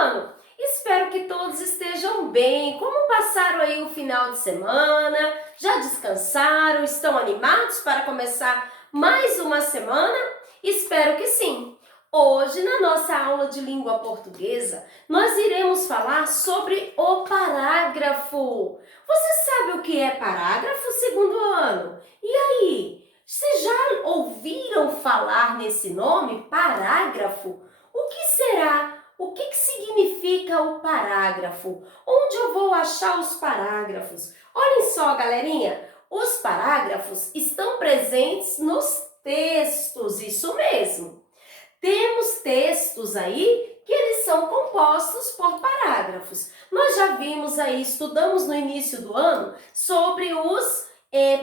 ano. Espero que todos estejam bem. Como passaram aí o final de semana? Já descansaram? Estão animados para começar mais uma semana? Espero que sim. Hoje, na nossa aula de língua portuguesa, nós iremos falar sobre o parágrafo. Você sabe o que é parágrafo, segundo ano? E aí, vocês já ouviram falar nesse nome, parágrafo? O que será? O que significa o parágrafo? Onde eu vou achar os parágrafos? Olhem só, galerinha, os parágrafos estão presentes nos textos, isso mesmo. Temos textos aí que eles são compostos por parágrafos. Nós já vimos aí, estudamos no início do ano sobre os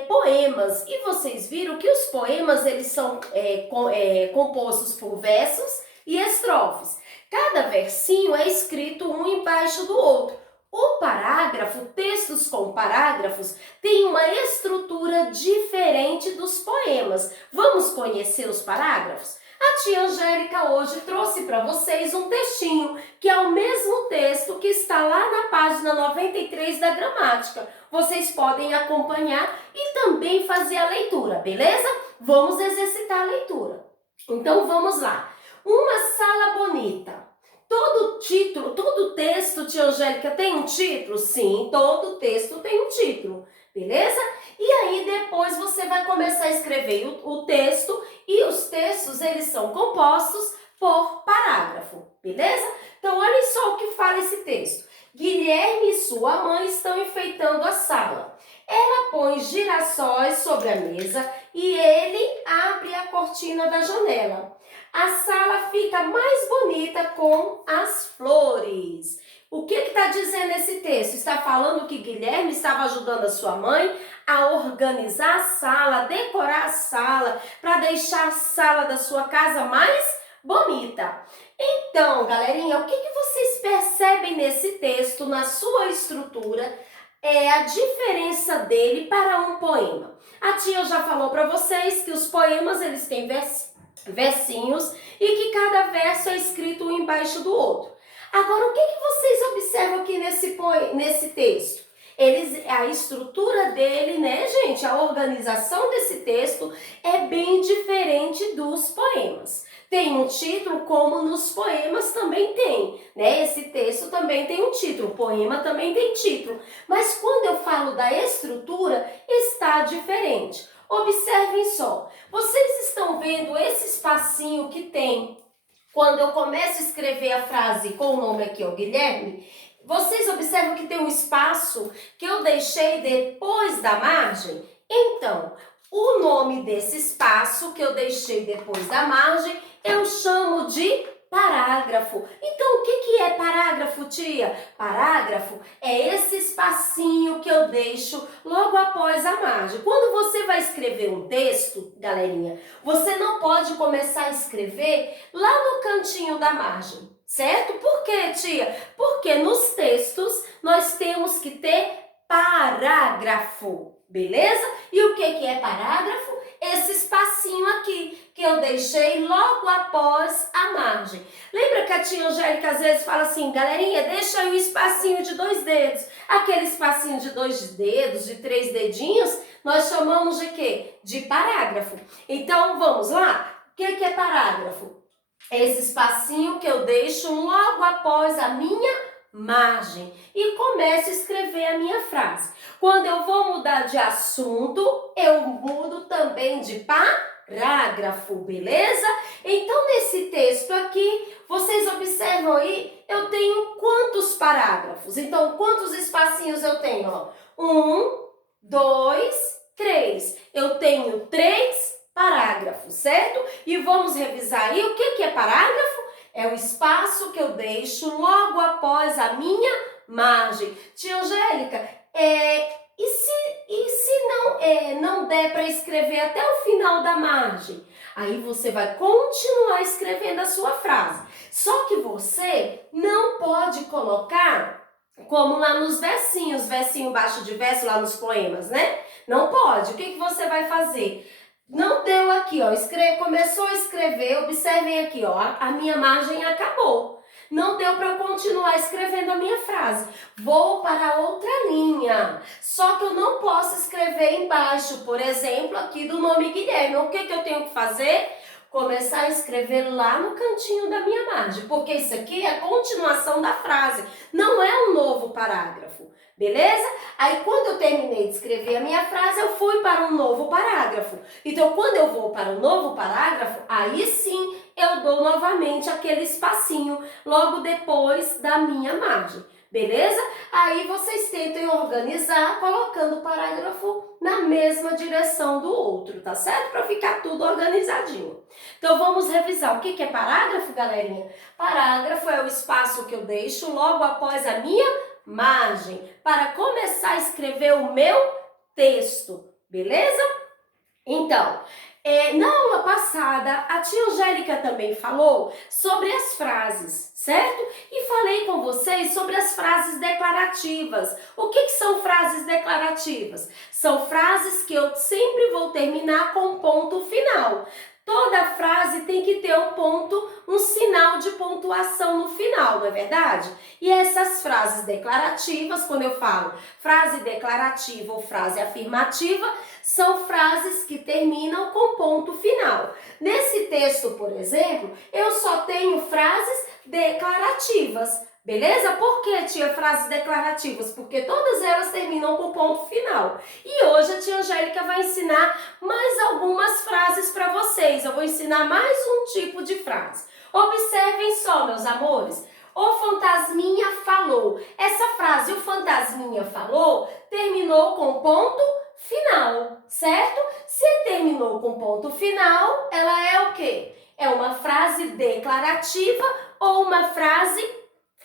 poemas, e vocês viram que os poemas eles são compostos por versos e estrofes. Cada versinho é escrito um embaixo do outro. O parágrafo, textos com parágrafos, tem uma estrutura diferente dos poemas. Vamos conhecer os parágrafos? A tia Angélica hoje trouxe para vocês um textinho, que é o mesmo texto que está lá na página 93 da gramática. Vocês podem acompanhar e também fazer a leitura, beleza? Vamos exercitar a leitura. Então vamos lá. Uma sala bonita. Todo título, todo texto, tia Angélica, tem um título? Sim, todo texto tem um título, beleza? E aí depois você vai começar a escrever o texto, e os textos eles são compostos por parágrafo, beleza? Então olhem só o que fala esse texto. Guilherme e sua mãe estão enfeitando a sala. Ela põe girassóis sobre a mesa e ele abre a cortina da janela. A sala fica mais bonita com as flores. O que está dizendo esse texto? Está falando que Guilherme estava ajudando a sua mãe a organizar a sala, a decorar a sala, para deixar a sala da sua casa mais bonita. Então, galerinha, o que vocês percebem nesse texto, na sua estrutura, é a diferença dele para um poema? A tia já falou para vocês que os poemas eles têm versinhos e que cada verso é escrito um embaixo do outro. Agora, o que vocês observam aqui nesse texto? A estrutura dele, né, gente? A organização desse texto é bem diferente dos poemas. Tem um título, como nos poemas também tem, né? Esse texto também tem um título, o poema também tem título. Mas quando eu falo da estrutura, está diferente. Observem só, vocês estão vendo esse espacinho que tem quando eu começo a escrever a frase com o nome aqui, ó, Guilherme? Vocês observam que tem um espaço que eu deixei depois da margem? Então, o nome desse espaço que eu deixei depois da margem, eu chamo de parágrafo. Então, o que é parágrafo, tia? Parágrafo é esse espacinho que eu deixo logo após a margem. Quando você vai escrever um texto, galerinha, você não pode começar a escrever lá no cantinho da margem, certo? Por quê, tia? Porque nos textos nós temos que ter parágrafo, beleza? E o que é parágrafo? Esse espacinho aqui, que eu deixei logo após a margem. Lembra que a tia Angélica às vezes fala assim, galerinha, deixa aí o espacinho de 2 dedos. Aquele espacinho de 2 dedos, de 3 dedinhos, nós chamamos de quê? De parágrafo. Então, vamos lá? O que é parágrafo? É esse espacinho que eu deixo logo após a minha margem e começo a escrever a minha frase. Quando eu vou mudar de assunto, eu mudo também de parágrafo, beleza? Então, nesse texto aqui, vocês observam aí, eu tenho quantos parágrafos? Então, quantos espacinhos eu tenho? Ó? 1, 2, 3. Eu tenho 3 parágrafos, certo? E vamos revisar aí o que é parágrafo? É o espaço que eu deixo logo após a minha margem. Tia Angélica, e se não der para escrever até o final da margem? Aí você vai continuar escrevendo a sua frase. Só que você não pode colocar como lá nos versinhos, versinho baixo de verso lá nos poemas, né? Não pode. O que você vai fazer? Não deu aqui, ó, começou a escrever, observem aqui, ó, a minha margem acabou. Não deu para eu continuar escrevendo a minha frase. Vou para outra linha. Só que eu não posso escrever embaixo, por exemplo, aqui do nome Guilherme. O que eu tenho que fazer? Começar a escrever lá no cantinho da minha margem, porque isso aqui é a continuação da frase, não é um novo parágrafo, beleza? Aí quando eu terminei de escrever a minha frase, eu fui para um novo parágrafo. Então quando eu vou para o novo parágrafo, aí sim eu dou novamente aquele espacinho logo depois da minha margem. Beleza? Aí vocês tentem organizar colocando o parágrafo na mesma direção do outro, tá certo? Para ficar tudo organizadinho. Então vamos revisar. O que é parágrafo, galerinha? Parágrafo é o espaço que eu deixo logo após a minha margem para começar a escrever o meu texto, beleza? Então, na aula passada, a tia Angélica também falou sobre as frases, certo? E falei com vocês sobre as frases declarativas. O que são frases declarativas? São frases que eu sempre vou terminar com um ponto final. Toda frase tem que ter um ponto, um sinal de pontuação no final, não é verdade? E essas frases declarativas, quando eu falo frase declarativa ou frase afirmativa, são frases que terminam com ponto final. Nesse texto, por exemplo, eu só tenho frases declarativas. Beleza? Por que, tia, frases declarativas? Porque todas elas terminam com ponto final. E hoje a tia Angélica vai ensinar mais algumas frases para vocês. Eu vou ensinar mais um tipo de frase. Observem só, meus amores. O fantasminha falou. Essa frase, o fantasminha falou, terminou com ponto final, certo? Se terminou com ponto final, ela é o quê? É uma frase declarativa ou uma frase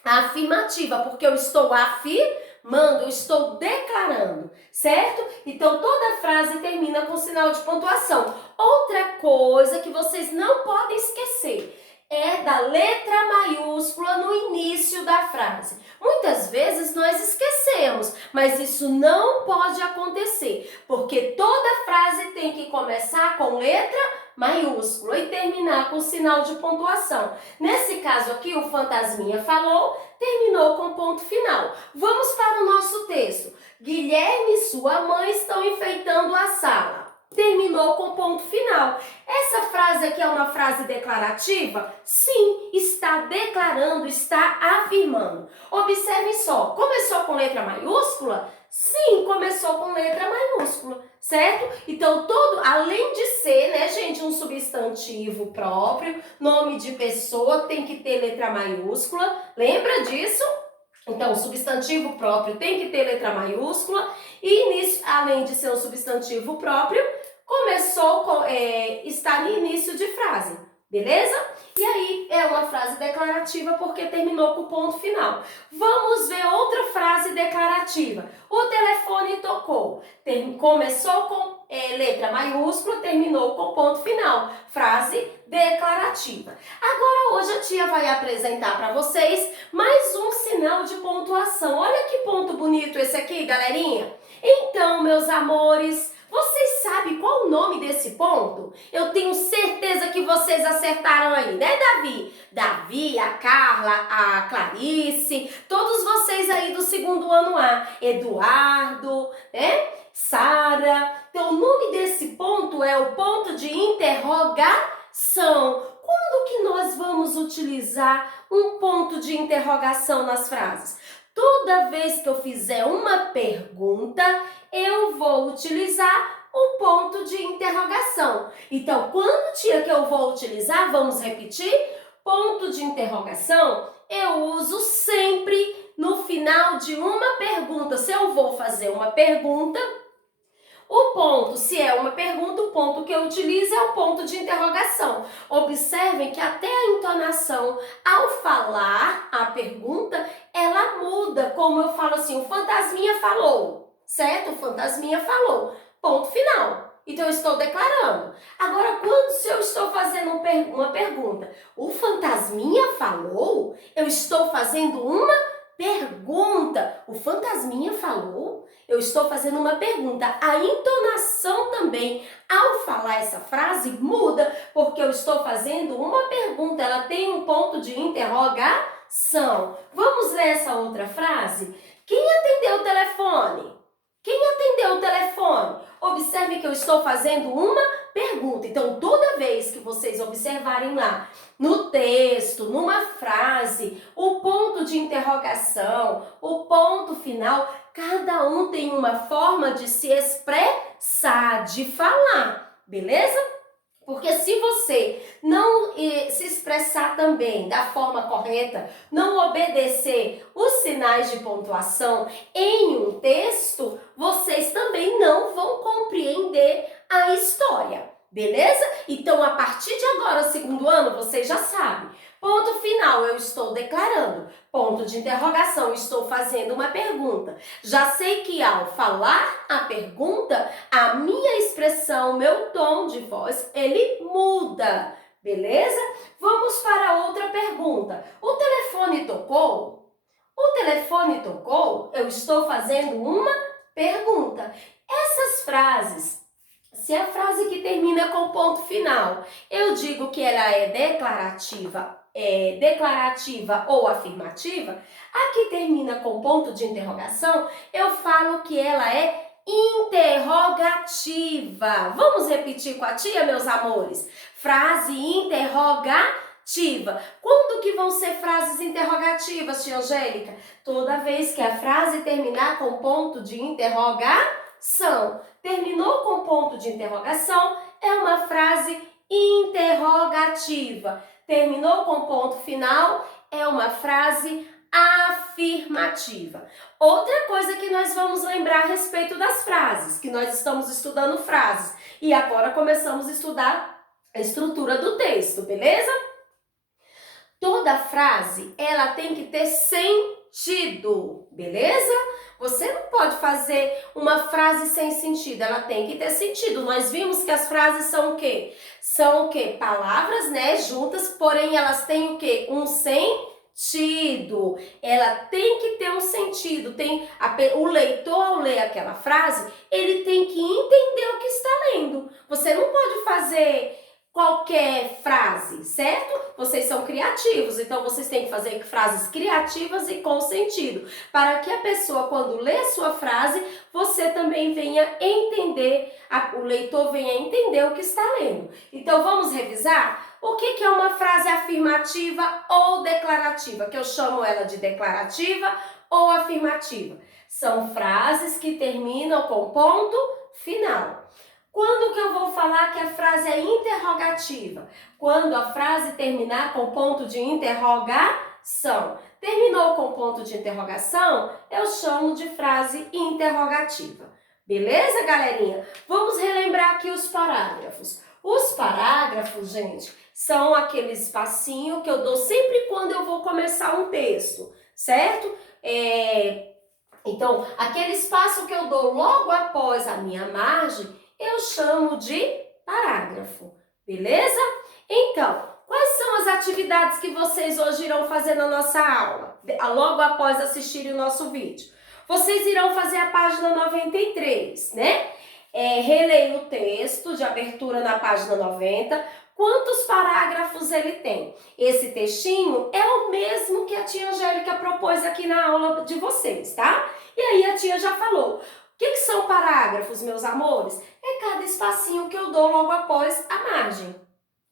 afirmativa, porque eu estou afirmando, eu estou declarando, certo? Então, toda frase termina com sinal de pontuação. Outra coisa que vocês não podem esquecer é da letra maiúscula no início da frase. Muitas vezes nós esquecemos, mas isso não pode acontecer, porque toda frase tem que começar com letra maiúscula e terminar com sinal de pontuação. Nesse caso aqui, o fantasminha falou, terminou com ponto final. Vamos para o nosso texto. Guilherme e sua mãe estão enfeitando a sala. Terminou com ponto final. Essa frase aqui é uma frase declarativa? Sim, está declarando, está afirmando. Observem só, começou com letra maiúscula? Sim, começou com letra maiúscula, certo? Então, além de ser, né, gente, um substantivo próprio, nome de pessoa tem que ter letra maiúscula, lembra disso? Então, o substantivo próprio tem que ter letra maiúscula e, além de ser um substantivo próprio, está no início de frase, beleza? E aí, é uma frase declarativa porque terminou com ponto final. Vamos ver outra frase declarativa. O telefone tocou. Começou com letra maiúscula, terminou com ponto final. Frase declarativa. Agora, hoje a tia vai apresentar para vocês mais um sinal de pontuação. Olha que ponto bonito esse aqui, galerinha. Então, meus amores, vocês sabem qual o nome desse ponto? Eu tenho certeza que vocês acertaram aí, né, Davi? Davi, a Carla, a Clarice, todos vocês aí do segundo ano A. Eduardo, né? Sara. Então, o nome desse ponto é o ponto de interrogação. Quando que nós vamos utilizar um ponto de interrogação nas frases? Toda vez que eu fizer uma pergunta, eu vou utilizar o ponto de interrogação. Então, quando, tia, que eu vou utilizar? Vamos repetir? Ponto de interrogação eu uso sempre no final de uma pergunta. Se eu vou fazer uma pergunta, o ponto, se é uma pergunta, o ponto que eu utilizo é o ponto de interrogação. Observem que até a entonação, ao falar a pergunta, ela muda. Como eu falo assim, o fantasminha falou, certo? O fantasminha falou. Ponto final. Então, eu estou declarando. Agora, se eu estou fazendo uma pergunta, o fantasminha falou, eu estou fazendo uma pergunta. O fantasminha falou, eu estou fazendo uma pergunta. A entonação também, ao falar essa frase, muda, porque eu estou fazendo uma pergunta. Ela tem um ponto de interrogação. interrogação. Vamos ler essa outra frase? Quem atendeu o telefone? Quem atendeu o telefone? Observe que eu estou fazendo uma pergunta. Então, toda vez que vocês observarem lá no texto, numa frase, o ponto de interrogação, o ponto final, cada um tem uma forma de se expressar, de falar, beleza? Porque se você não se expressar também da forma correta, não obedecer os sinais de pontuação em um texto, vocês também não vão compreender a história, beleza? Então, a partir de agora, segundo ano, vocês já sabem. Ponto final, eu estou declarando. Ponto de interrogação, estou fazendo uma pergunta. Já sei que ao falar a pergunta, a minha expressão, meu tom de voz, ele muda, beleza? Vamos para outra pergunta. O telefone tocou? O telefone tocou? Eu estou fazendo uma pergunta. Essas frases, se a frase que termina com ponto final, eu digo que ela é declarativa ou afirmativa, a que termina com ponto de interrogação, eu falo que ela é interrogativa. Vamos repetir com a tia, meus amores? Frase interrogativa. Quando que vão ser frases interrogativas, tia Angélica? Toda vez que a frase terminar com ponto de interrogação. Terminou com ponto de interrogação, é uma frase interrogativa. Terminou com ponto final, é uma frase afirmativa. Outra coisa que nós vamos lembrar a respeito das frases, que nós estamos estudando frases e agora começamos a estudar a estrutura do texto, beleza? Toda frase, ela tem que ter sentido, beleza? Você não pode fazer uma frase sem sentido, ela tem que ter sentido. Nós vimos que as frases são o quê? São o quê? Palavras, né, juntas, porém elas têm o quê? Um sentido. Ela tem que ter um sentido. O leitor, ao ler aquela frase, ele tem que entender o que está lendo. Você não pode fazer qualquer frase, certo? Vocês são criativos, então vocês têm que fazer frases criativas e com sentido, para que a pessoa, quando lê a sua frase, você também venha entender, o leitor venha entender o que está lendo. Então vamos revisar? O que é uma frase afirmativa ou declarativa? Que eu chamo ela de declarativa ou afirmativa. São frases que terminam com ponto final. Quando que eu vou falar que a frase é interrogativa? Quando a frase terminar com ponto de interrogação. Terminou com ponto de interrogação, eu chamo de frase interrogativa. Beleza, galerinha? Vamos relembrar aqui os parágrafos. Os parágrafos, gente, são aquele espacinho que eu dou sempre quando eu vou começar um texto, certo? Então, aquele espaço que eu dou logo após a minha margem, eu chamo de parágrafo, beleza? Então, quais são as atividades que vocês hoje irão fazer na nossa aula, logo após assistirem o nosso vídeo? Vocês irão fazer a página 93, né? Releia o texto de abertura na página 90. Quantos parágrafos ele tem? Esse textinho é o mesmo que a tia Angélica propôs aqui na aula de vocês, tá? E aí a tia já falou. O que são parágrafos, meus amores? É cada espacinho que eu dou logo após a margem,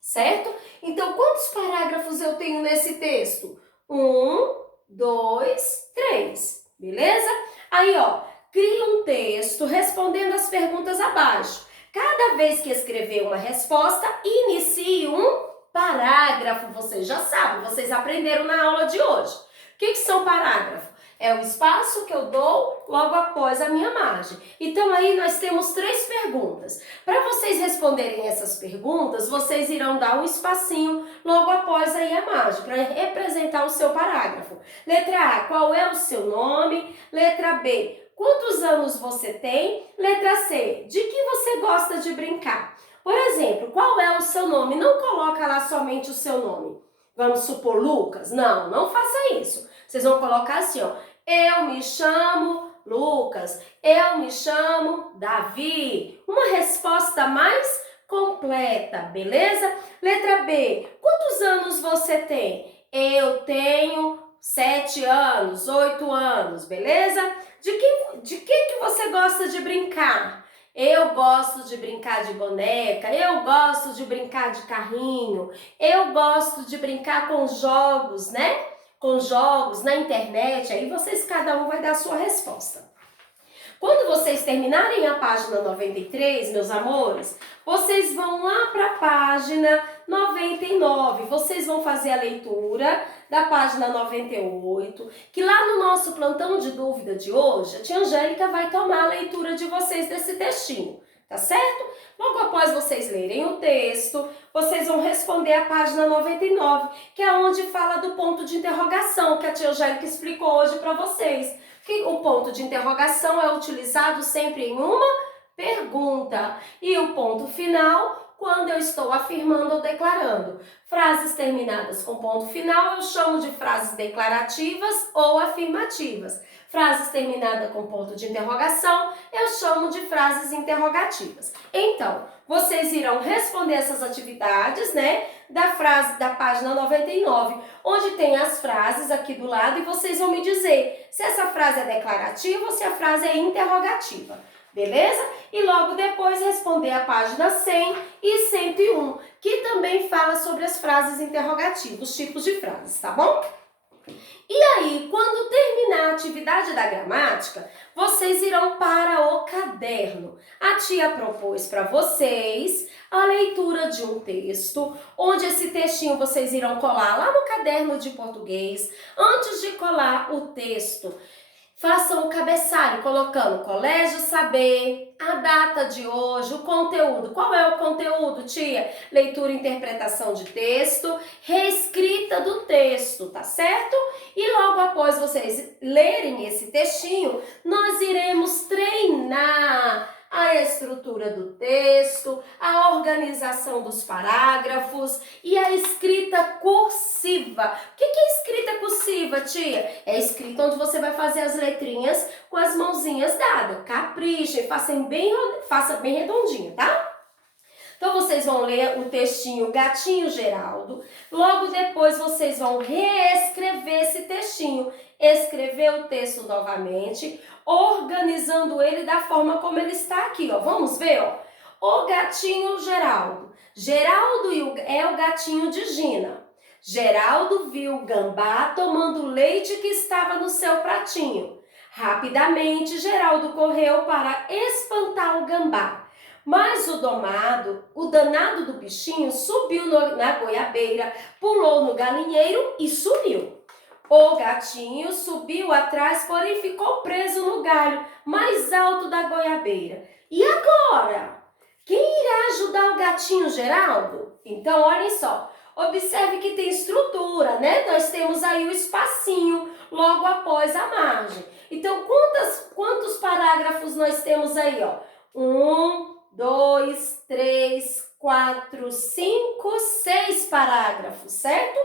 certo? Então, quantos parágrafos eu tenho nesse texto? 1, 2, 3, beleza? Aí, ó, cria um texto respondendo as perguntas abaixo. Cada vez que escrever uma resposta, inicie um parágrafo. Vocês já sabem, vocês aprenderam na aula de hoje. O que são parágrafos? É o espaço que eu dou logo após a minha margem. Então, aí nós temos 3 perguntas. Para vocês responderem essas perguntas, vocês irão dar um espacinho logo após aí a margem, para representar o seu parágrafo. Letra A, qual é o seu nome? Letra B, quantos anos você tem? Letra C, de que você gosta de brincar? Por exemplo, qual é o seu nome? Não coloca lá somente o seu nome. Vamos supor Lucas? Não, não faça isso. Vocês vão colocar assim, ó. Eu me chamo Lucas. Eu me chamo Davi. Uma resposta mais completa, beleza? Letra B. Quantos anos você tem? Eu tenho 7 anos, 8 anos, beleza? De que você gosta de brincar? Eu gosto de brincar de boneca, eu gosto de brincar de carrinho, eu gosto de brincar com jogos, né? Com jogos na internet, aí vocês, cada um vai dar a sua resposta. Quando vocês terminarem a página 93, meus amores, vocês vão lá para a página 99. Vocês vão fazer a leitura da página 98, que lá no nosso plantão de dúvida de hoje, a tia Angélica vai tomar a leitura de vocês desse textinho, tá certo? Logo após vocês lerem o texto, vocês vão responder a página 99, que é onde fala do ponto de interrogação, que a tia Angélica explicou hoje para vocês. Que o ponto de interrogação é utilizado sempre em uma pergunta e o ponto final quando eu estou afirmando ou declarando. Frases terminadas com ponto final eu chamo de frases declarativas ou afirmativas. Frases terminadas com ponto de interrogação eu chamo de frases interrogativas. Então, vocês irão responder essas atividades, né, da página 99, onde tem as frases aqui do lado e vocês vão me dizer se essa frase é declarativa ou se a frase é interrogativa, beleza? E logo depois responder a página 100 e 101, que também fala sobre as frases interrogativas, os tipos de frases, tá bom? E aí, quando terminar a atividade da gramática, vocês irão para o caderno. A tia propôs para vocês a leitura de um texto, onde esse textinho vocês irão colar lá no caderno de português. Antes de colar o texto, façam o cabeçalho, colocando Colégio Saber, a data de hoje, o conteúdo. Qual é o conteúdo, tia? Leitura e interpretação de texto, reescrita do texto, tá certo? E logo após vocês lerem esse textinho, nós iremos treinar a estrutura do texto, a organização dos parágrafos e a escrita cursiva. O que é escrita cursiva, tia? É escrita onde você vai fazer as letrinhas com as mãozinhas dadas. Caprichem, faça bem redondinho, tá? Então, vocês vão ler o textinho Gatinho Geraldo. Logo depois, vocês vão reescrever esse textinho. Escrever o texto novamente, organizando ele da forma como ele está aqui, ó. Vamos ver, ó. O Gatinho Geraldo. Geraldo é o gatinho de Gina. Geraldo viu o gambá tomando o leite que estava no seu pratinho. Rapidamente, Geraldo correu para espantar o gambá. Mas o danado do bichinho subiu na goiabeira, pulou no galinheiro e sumiu. O gatinho subiu atrás, porém ficou preso no galho mais alto da goiabeira. E agora? Quem irá ajudar o gatinho Geraldo? Então, olhem só. Observe que tem estrutura, né? Nós temos aí o espacinho logo após a margem. Então, quantos parágrafos nós temos aí, ó? 1, 2, 3, 4, 5, 6 parágrafos, certo?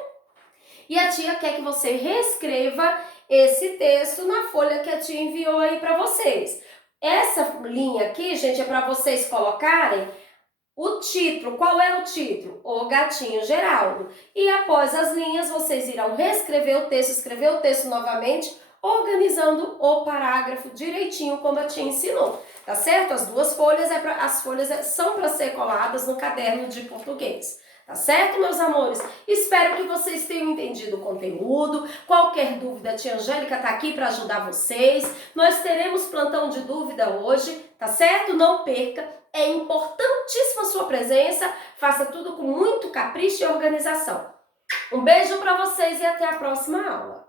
E a tia quer que você reescreva esse texto na folha que a tia enviou aí para vocês. Essa linha aqui, gente, é para vocês colocarem o título. Qual é o título? O Gatinho Geraldo. E após as linhas, vocês irão reescrever o texto, escrever o texto novamente, organizando o parágrafo direitinho como a tia ensinou. Tá certo? As duas folhas, são para ser coladas no caderno de português. Tá certo, meus amores? Espero que vocês tenham entendido o conteúdo. Qualquer dúvida, a tia Angélica tá aqui para ajudar vocês. Nós teremos plantão de dúvida hoje, tá certo? Não perca. É importantíssima a sua presença. Faça tudo com muito capricho e organização. Um beijo para vocês e até a próxima aula.